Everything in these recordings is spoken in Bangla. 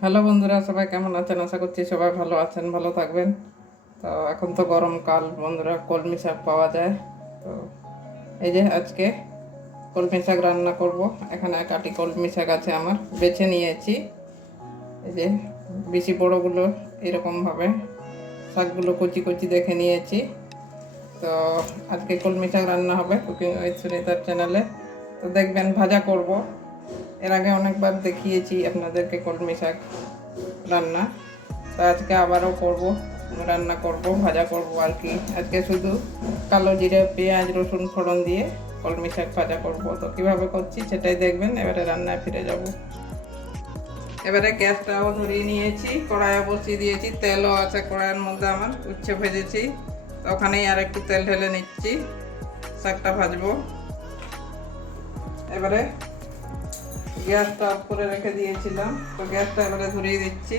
হ্যালো বন্ধুরা, সবাই কেমন আছেন? আশা করছি সবাই ভালো আছেন, ভালো থাকবেন। তো এখন তো গরমকাল বন্ধুরা, কলমি শাক পাওয়া যায়। তো এই যে আজকে কলমি শাক রান্না করব। এখানে কাটি কলমি শাক আছে আমার, বেছে নিয়েছি। এই যে বেশি বড়গুলো এরকমভাবে শাকগুলো কচি কচি দেখে নিয়েছি। তো আজকে কলমি শাক রান্না হবে, কুকিং উইথ সুনিতার চ্যানেলে। তো দেখবেন, ভাজা করব। এর আগে অনেকবার দেখিয়েছি আপনাদেরকে কলমি শাক রান্না। তো আজকে আবারও করব, রান্না করব, ভাজা করব আর কি। আজকে শুধু কালো জিরে, পেঁয়াজ, রসুন ফোড়ন দিয়ে কলমি শাক ভাজা করব। তো কীভাবে করছি সেটাই দেখবেন, এবারে রান্নায় ফিরে যাব। এবারে গ্যাসটাও ধরিয়ে নিয়েছি কড়াইয়ে বসিয়ে দিয়েছি, তেলও আছে কড়াইয়ের মধ্যে আমার, উচ্ছে ভেজেছি। তো ওখানেই আর একটু তেল ঢেলে নিচ্ছি, শাকটা ভাজবো। এবারে গ্যাসটা অফ করে রেখে দিয়েছিলাম। তো গ্যাসটা এবারে ধরিয়ে দিচ্ছি।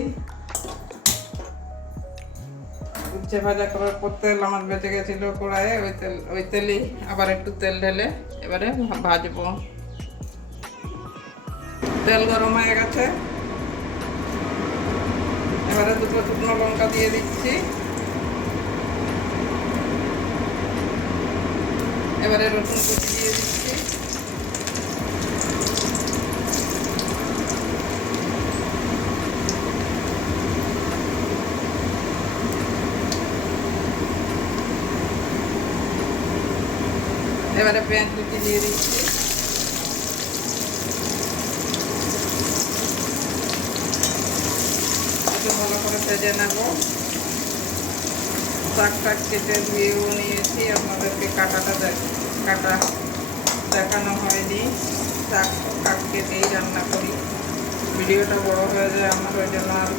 উচ্ছে ভাজা করার পর তেল আমার বেঁচে গেছিল কড়াইয়ে। ওই তেল ওই তেলেই আবার একটু তেল ঢেলে এবারে ভাজবো। তেল গরম হয়ে গেছে। এবারে দুটো শুকনো লঙ্কা দিয়ে দিচ্ছি। এবারে রসুন কুচি দিয়ে দিচ্ছি। এবারে পেঁয়াজ কুচি দিয়ে দিচ্ছি ভালো করে ভেজে নেব। শাক টাক কেটে ধুয়েও নিয়েছি, আপনাদেরকে কাটাটা কাটা দেখানো হয়নি। শাক শাক কেটেই রান্না করি। ভিডিওটা বড় হয়ে যায়, আমার ওই জন্য আর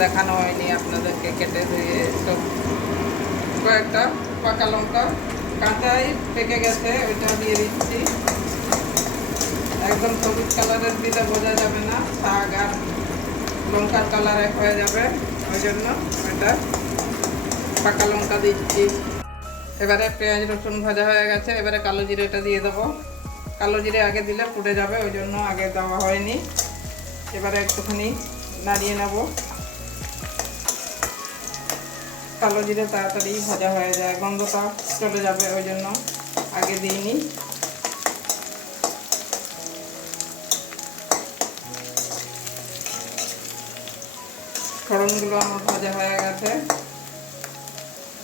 দেখানো হয়নি আপনাদেরকে কেটে ধুয়ে। সব কয়েকটা পাকা লঙ্কা কাঁচাই পেকে গেছে, ওইটা দিয়ে দিচ্ছি। একদম সবুজ কালারের দিলে বোঝা যাবে না, শাক আর লঙ্কার কালার এক হয়ে যাবে, ওই জন্য এটা পাকা লঙ্কা দিচ্ছি। এবারে পেঁয়াজ, রসুন ভাজা হয়ে গেছে, এবারে কালো জিরেটা দিয়ে দেবো। কালো জিরে আগে দিলে ফুটে যাবে, ওই জন্য আগে দেওয়া হয়নি। এবারে একটুখানি নাড়িয়ে নেব। কালো জিরে তাড়াতাড়ি ভাজা হয়ে যায়, গন্ধটা চলে যাবে ওই জন্য। আগে দিইনি ফোড়নগুলো আমার ভাজা হয়ে গেছে।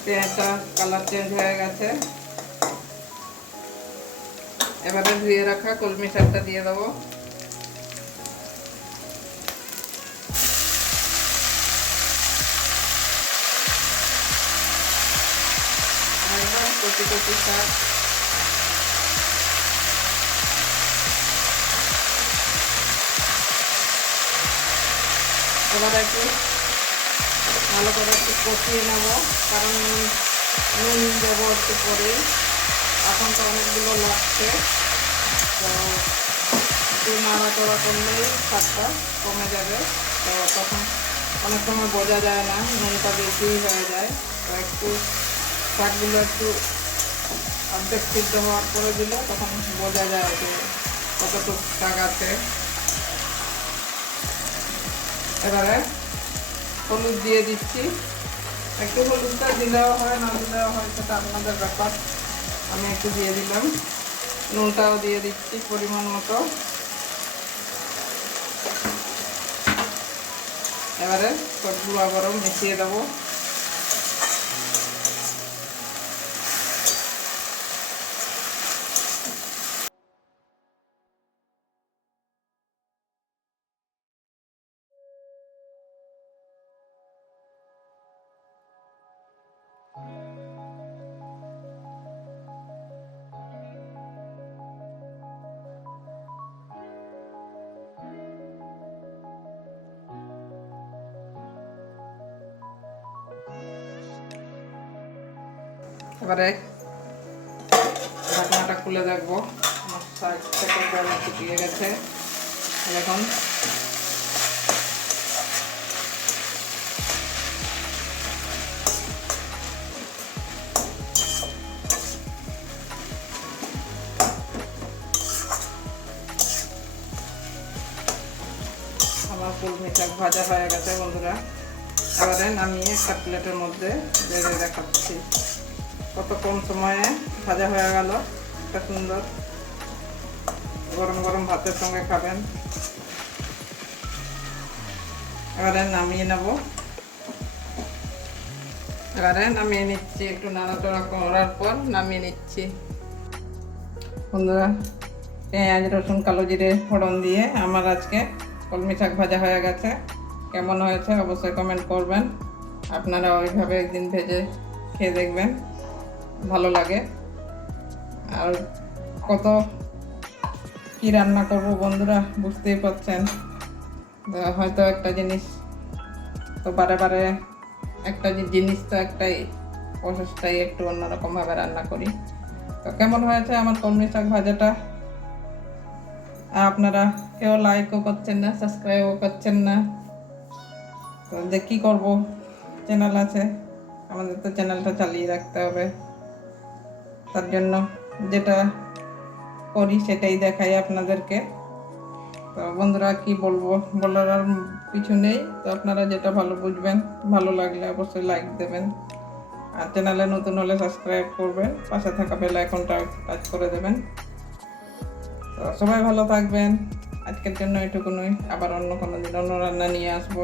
পেঁয়াজটা কালার চেঞ্জ হয়ে গেছে। এবারে ধুয়ে রাখা কলমি শাকটা দিয়ে দেবো। কচি কচি শাক এবার একটু ভালো করে একটু কষিয়ে নেব, কারণ নুন দেবো একটু পরে এখন তো অনেকগুলো লাগছে। তো একটু নাড়াচড়া করলেই স্বাদটা কমে যাবে। তো তখন অনেক সময় বোঝা যায় না, নুনটা বেশি হয়ে যায়। তো একটু শাকগুলো একটু অর্ধেক সিদ্ধ হওয়ার পরে দিলে, তখন বোঝা যায় যে কতটুকু শাক আছে। এবারে হলুদ দিয়ে দিচ্ছি। একটু হলুদটা দিলেও হয়, না দিলেও হয়, সেটা আপনাদের ব্যাপার। আমি একটু দিয়ে দিলাম। নুনটাও দিয়ে দিচ্ছি পরিমাণ মতো। এবারে সবগুলো আবারও মিশিয়ে দেবো। এবারে ঢাকনাটা খুলে দেখব। আমার থেকে শুকিয়ে গেছে। দেখুন। আমার ভাজা হয়ে গেছে, বন্ধুরা। এবারে নামিয়ে একটা প্লেটের মধ্যে বেড়ে দেখাচ্ছি। কত কম সময়ে ভাজা হয়ে গেল, একটা সুন্দর গরম গরম ভাতের সঙ্গে খাবেন। এবারে নামিয়ে নেব। এবারে নামিয়ে নিচ্ছি, একটু নাড়াচাড়া করার পর নামিয়ে নিচ্ছি। বন্ধুরা, পেঁয়াজ, রসুন, কালো জিরে, ফোড়ন দিয়ে আমার আজকে কলমি শাক ভাজা হয়ে গেছে। কেমন হয়েছে অবশ্যই কমেন্ট করবেন। আপনারা ওইভাবে একদিন ভেজে খেয়ে দেখবেন। ভালো লাগে। আর কত কি রান্না করব বন্ধুরা বুঝতেই পারছেন। হয়তো একটা জিনিস তো বারে বারে একটা জিনিস তো একটাই, প্রসেসটাই একটু অন্যরকমভাবে রান্না করি। তো কেমন হয়েছে আমার কলমি শাক ভাজাটা? আপনারা কেউ লাইকও করছেন না সাবস্ক্রাইবও করছেন না। তো যে কী করব? চ্যানেল আছে। আমাদের তো চ্যানেলটা চালিয়ে রাখতে হবে। তার জন্য যেটা করি সেটাই দেখাই আপনাদেরকে। তো বন্ধুরা, কি বলব? বলার আর কিছু নেই। তো আপনারা যেটা ভালো বুঝবেন, ভালো লাগলে অবশ্যই লাইক দেবেন। আর চ্যানেলে নতুন হলে সাবস্ক্রাইব করবেন। পাশে থাকা বেল আইকনটা টাচ করে দেবেন। তো সবাই ভালো থাকবেন। আজকের জন্য এটুকুনই। আবার অন্য কোনো দিন অন্য রান্না নিয়ে আসব।